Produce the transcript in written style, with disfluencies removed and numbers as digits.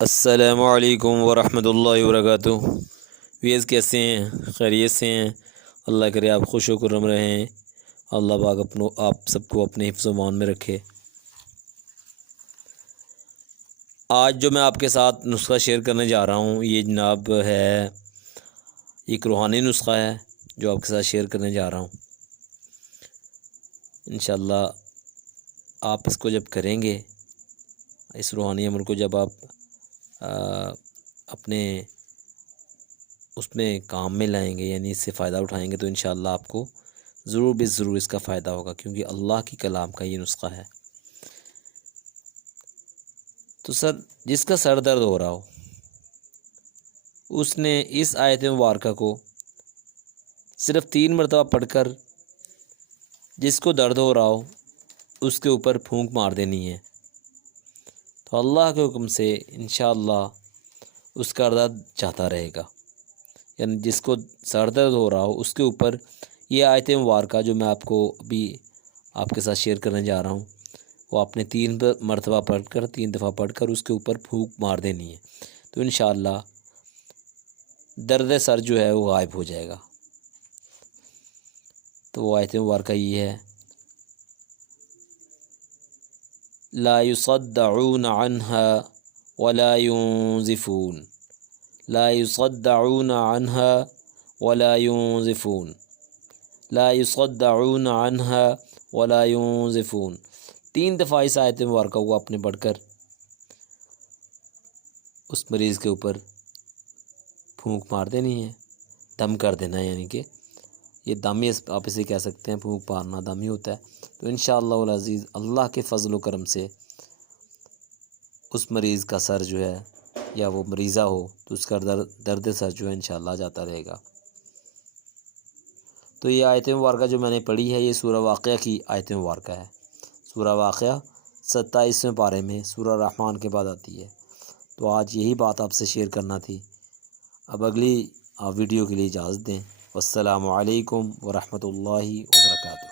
السلام علیکم ورحمۃ اللہ وبرکاتہ۔ ویز کیسے ہیں؟ خیریت سے ہیں؟ اللہ کرے آپ خوش و خرم رہیں، اللہ پاک آپ سب کو اپنے حفظ و امان میں رکھے۔ آج جو میں آپ کے ساتھ نسخہ شیئر کرنے جا رہا ہوں، یہ جناب ہے ایک روحانی نسخہ ہے جو آپ کے ساتھ شیئر کرنے جا رہا ہوں۔ انشاءاللہ آپ اس کو جب کریں گے، اس روحانی عمل کو جب آپ اپنے اس میں کام میں لائیں گے، یعنی اس سے فائدہ اٹھائیں گے، تو انشاءاللہ آپ کو ضرور ضرور اس کا فائدہ ہوگا، کیونکہ اللہ کی کلام کا یہ نسخہ ہے۔ تو جس کا سر درد ہو رہا ہو، اس نے اس آیت مبارکہ کو صرف 3 مرتبہ پڑھ کر جس کو درد ہو رہا ہو اس کے اوپر پھونک مار دینی ہے، تو اللہ کے حکم سے انشاءاللہ اس کا درد جاتا رہے گا۔ یعنی جس کو سر درد ہو رہا ہو اس کے اوپر یہ آیت مبارکہ جو میں آپ کو ابھی آپ کے ساتھ شیئر کرنے جا رہا ہوں، وہ آپ نے 3 مرتبہ پڑھ کر 3 دفعہ پڑھ کر اس کے اوپر پھونک مار دینی ہے، تو انشاءاللہ درد سر جو ہے وہ غائب ہو جائے گا۔ تو وہ آیت مبارکہ یہ ہے، لا يصدعون عنها ولا ينزفون، لا يصدعون عنها ولا ينزفون، لا يصدعون عنها ولا ينزفون۔ 3 دفعہ اس آیت مبارکہ کو آپ نے پڑھ کر اس مریض کے اوپر پھونک مار دینی ہے، دم کر دینا ہے، یعنی کہ یہ دم ہی آپ اسے کہہ سکتے ہیں، پھونک مارنا دم ہی ہوتا ہے۔ تو انشاءاللہ العزیز اللہ کے فضل و کرم سے اس مریض کا سر جو ہے یا وہ مریضہ ہو تو اس کا درد سر جو ہے انشاءاللہ جاتا رہے گا۔ تو یہ آیت مبارکہ جو میں نے پڑھی ہے، یہ سورہ واقعہ کی آیت مبارکہ ہے۔ سورہ واقعہ 27ویں پارے میں سورہ رحمان کے بعد آتی ہے۔ تو آج یہی بات آپ سے شیئر کرنا تھی۔ اب اگلی ویڈیو کے لیے اجازت دیں۔ والسلام علیکم ورحمۃ اللہ وبرکاتہ۔